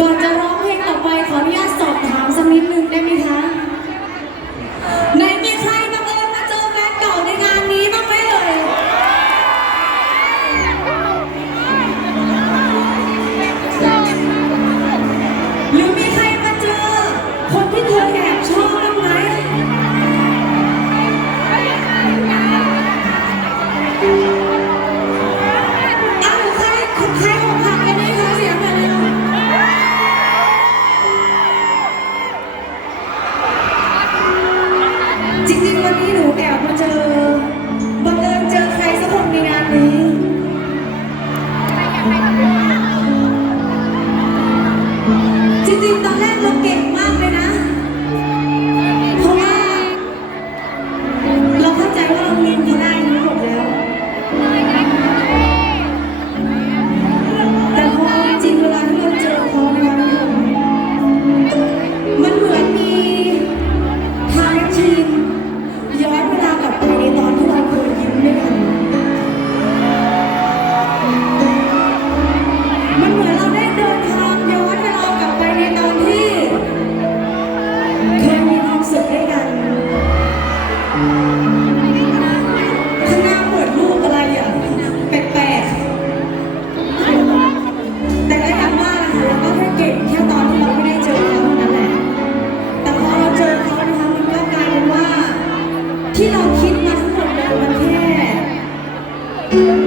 ก่อนจะร้องเพลงต่อไปขออนุญาตสอบถามสักนิดนึงได้ไหมคะ นี้หนูเที่เราคิดมาทั้งหมดเลยมันแค่